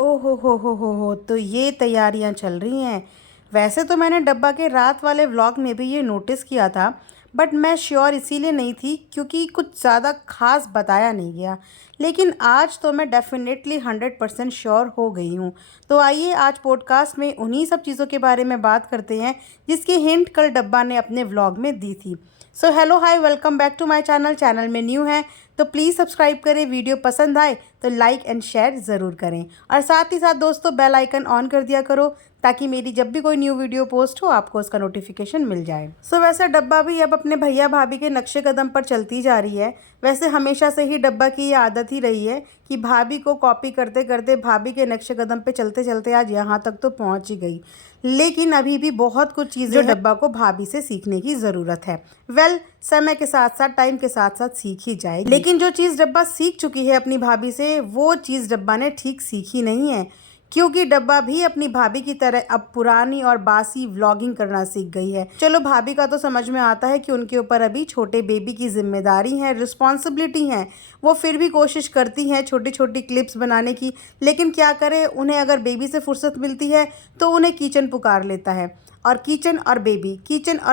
ओहो हो, तो ये तैयारियां चल रही हैं। वैसे तो मैंने डब्बा के रात वाले व्लॉग में भी ये नोटिस किया था, बट मैं श्योर इसीलिए नहीं थी क्योंकि कुछ ज़्यादा खास बताया नहीं गया। लेकिन आज तो मैं डेफिनेटली 100% श्योर हो गई हूँ। तो आइए आज पॉडकास्ट में उन्हीं सब चीज़ों के बारे में बात करते हैं जिसकी हिंट कल डब्बा ने अपने व्लॉग में दी थी। So hello hi, welcome back to my channel. Channel में न्यू है तो प्लीज़ सब्सक्राइब करें, वीडियो पसंद आए तो लाइक एंड शेयर ज़रूर करें, और साथ ही साथ दोस्तों बेल आइकन ऑन कर दिया करो ताकि मेरी जब भी कोई न्यू वीडियो पोस्ट हो आपको उसका नोटिफिकेशन मिल जाए। वैसे डब्बा भी अब अपने भैया भाभी के नक्शे कदम पर चलती जा रही है। वैसे हमेशा से ही डब्बा की ये आदत ही रही है कि भाभी को कॉपी करते करते भाभी के नक्शे कदम पे चलते चलते आज यहाँ तक तो पहुँच ही गई। लेकिन अभी भी बहुत कुछ चीज़ें जो डब्बा को भाभी से सीखने की ज़रूरत है। समय के साथ साथ, टाइम के साथ साथ सीख ही जाएगी। लेकिन जो चीज़ डब्बा सीख चुकी है अपनी भाभी से, वो चीज़ डब्बा ने ठीक सीखी नहीं है, क्योंकि डब्बा भी अपनी भाभी की तरह अब पुरानी और बासी व्लॉगिंग करना सीख गई है। चलो भाभी का तो समझ में आता है कि उनके ऊपर अभी छोटे बेबी की जिम्मेदारी है, रिस्पॉन्सिबिलिटी है। वो फिर भी कोशिश करती हैं छोटी छोटी क्लिप्स बनाने की, लेकिन क्या करें, उन्हें अगर बेबी से फुर्सत मिलती है तो उन्हें किचन पुकार लेता है। और किचन और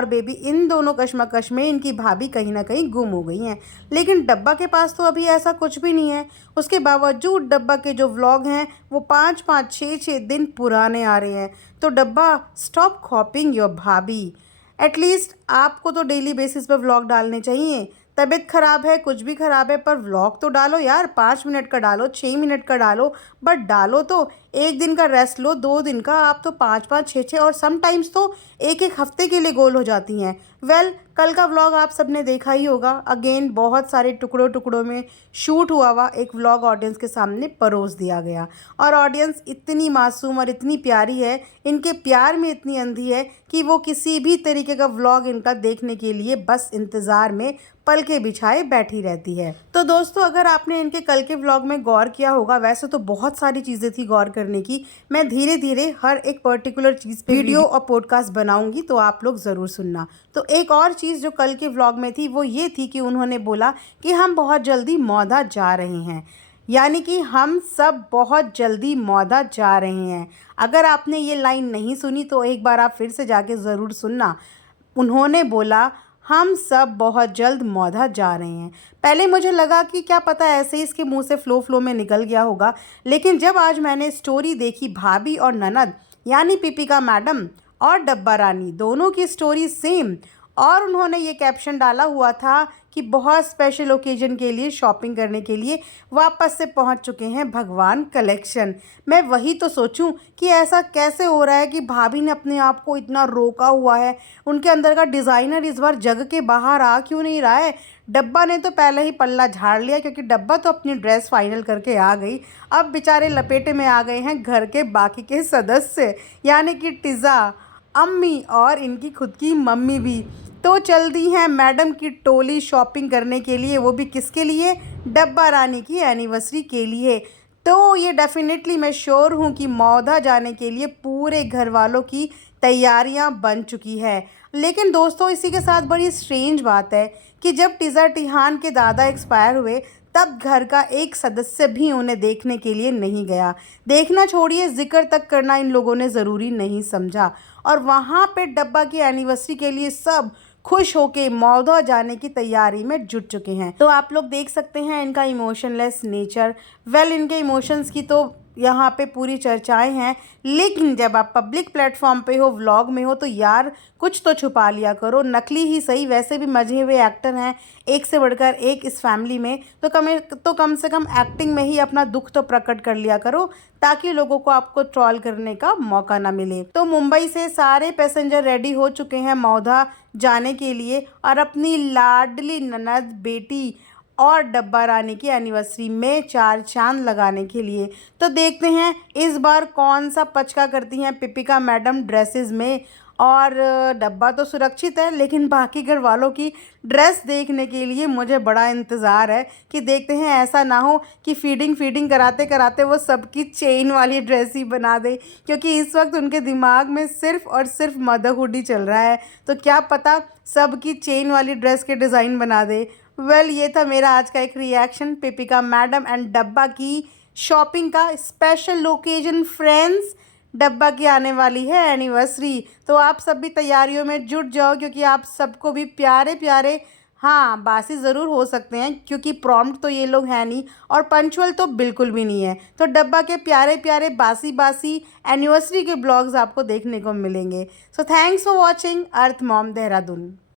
बेबी इन दोनों कश्मकश में इनकी भाभी कहीं ना कहीं गुम हो गई हैं। लेकिन डब्बा के पास तो अभी ऐसा कुछ भी नहीं है। उसके बावजूद डब्बा के जो व्लॉग हैं वो 5-5, 6-6 दिन पुराने आ रहे हैं। तो डब्बा, स्टॉप कॉपिंग योर भाभी। एटलीस्ट आपको तो डेली बेसिस पर व्लॉग डालने चाहिए। तबीयत खराब है, कुछ भी खराब है, पर व्लॉग तो डालो यार। 5 मिनट का डालो, 6 मिनट का डालो, बट डालो तो। एक दिन का रेस्ट लो, 2 दिन का। आप तो 5-5, 6-6 और समटाइम्स तो 1-1 हफ्ते के लिए गोल हो जाती हैं। कल का व्लॉग आप सबने देखा ही होगा। अगेन बहुत सारे टुकड़ों टुकड़ों में शूट हुआ एक व्लॉग ऑडियंस के सामने परोस दिया गया। और ऑडियंस इतनी मासूम और इतनी प्यारी है, इनके प्यार में इतनी अंधी है कि वो किसी भी तरीके का व्लॉग इनका देखने के लिए बस इंतज़ार में पलके बिछाए बैठी रहती है। तो दोस्तों, अगर आपने इनके कल के व्लॉग में गौर किया होगा, वैसे तो बहुत सारी चीज़ें थी गौर करने की। मैं धीरे धीरे हर एक पर्टिकुलर चीज़ पे वीडियो और पॉडकास्ट बनाऊंगी, तो आप लोग ज़रूर सुनना। तो एक और चीज़ जो कल के व्लॉग में थी वो ये थी कि उन्होंने बोला कि हम बहुत जल्दी मौधा जा रहे हैं, यानी कि हम सब बहुत जल्दी मौधा जा रहे हैं। अगर आपने ये लाइन नहीं सुनी तो एक बार आप फिर से जाके ज़रूर सुनना। उन्होंने बोला हम सब बहुत जल्द मौधा जा रहे हैं। पहले मुझे लगा कि क्या पता ऐसे ही इसके मुंह से फ्लो में निकल गया होगा, लेकिन जब आज मैंने स्टोरी देखी, भाभी और ननद यानी पिपिका मैडम और डब्बा रानी दोनों की स्टोरी सेम, और उन्होंने ये कैप्शन डाला हुआ था कि बहुत स्पेशल ओकेजन के लिए शॉपिंग करने के लिए वापस से पहुंच चुके हैं भगवान कलेक्शन। मैं वही तो सोचूं कि ऐसा कैसे हो रहा है कि भाभी ने अपने आप को इतना रोका हुआ है। उनके अंदर का डिज़ाइनर इस बार जग के बाहर आ क्यों नहीं रहा है। डब्बा ने तो पहले ही पल्ला झाड़ लिया, क्योंकि डब्बा तो अपनी ड्रेस फाइनल करके आ गई। अब बेचारे लपेटे में आ गए हैं घर के बाकी के सदस्य, यानी कि टिज़ा, अम्मी और इनकी खुद की मम्मी भी। तो चल दी हैं मैडम की टोली शॉपिंग करने के लिए, वो भी किसके लिए, डब्बा रानी की एनिवर्सरी के लिए। तो ये डेफिनेटली मैं श्योर हूँ कि मौधा जाने के लिए पूरे घर वालों की तैयारियां बन चुकी है। लेकिन दोस्तों, इसी के साथ बड़ी स्ट्रेंज बात है कि जब टिज़ा टिहान के दादा एक्सपायर हुए तब घर का एक सदस्य भी उन्हें देखने के लिए नहीं गया। देखना छोड़िए, जिक्र तक करना इन लोगों ने ज़रूरी नहीं समझा। और वहाँ पे डब्बा की एनिवर्सरी के लिए सब खुश होके मौधा जाने की तैयारी में जुट चुके हैं। तो आप लोग देख सकते हैं इनका इमोशनलेस नेचर। इनके इमोशंस की तो यहाँ पे पूरी चर्चाएं हैं, लेकिन जब आप पब्लिक प्लेटफॉर्म पे हो, व्लॉग में हो, तो यार कुछ तो छुपा लिया करो। नकली ही सही, वैसे भी मजे हुए एक्टर हैं एक से बढ़कर एक इस फैमिली में, तो कम से कम एक्टिंग में ही अपना दुख तो प्रकट कर लिया करो, ताकि लोगों को आपको ट्रोल करने का मौका ना मिले। तो मुंबई से सारे पैसेंजर रेडी हो चुके हैं मौधा जाने के लिए, और अपनी लाडली ननद, बेटी और डब्बा रानी की एनिवर्सरी में 4 चांद लगाने के लिए। तो देखते हैं इस बार कौन सा पचका करती हैं पिपिका मैडम ड्रेसेस में। और डब्बा तो सुरक्षित है, लेकिन बाकी घर वालों की ड्रेस देखने के लिए मुझे बड़ा इंतज़ार है कि देखते हैं ऐसा ना हो कि फीडिंग कराते कराते वो सबकी चेन वाली ड्रेस ही बना दे, क्योंकि इस वक्त उनके दिमाग में सिर्फ और सिर्फ मदरहुड ही चल रहा है। तो क्या पता सबकी चेन वाली ड्रेस के डिज़ाइन बना दे। ये था मेरा आज का एक रिएक्शन पिपिका मैडम एंड डब्बा की शॉपिंग का स्पेशल ओकेजन फ्रेंड्स। डब्बा की आने वाली है एनिवर्सरी, तो आप सब भी तैयारियों में जुट जाओ क्योंकि आप सबको भी प्यारे प्यारे, हाँ बासी ज़रूर हो सकते हैं क्योंकि प्रॉम्प्ट तो ये लोग हैं नहीं और पंचुअल तो बिल्कुल भी नहीं है। तो डब्बा के प्यारे प्यारे बासी बासी एनिवर्सरी के ब्लॉग्स आपको देखने को मिलेंगे। So thanks for watching earth mom Dehradun.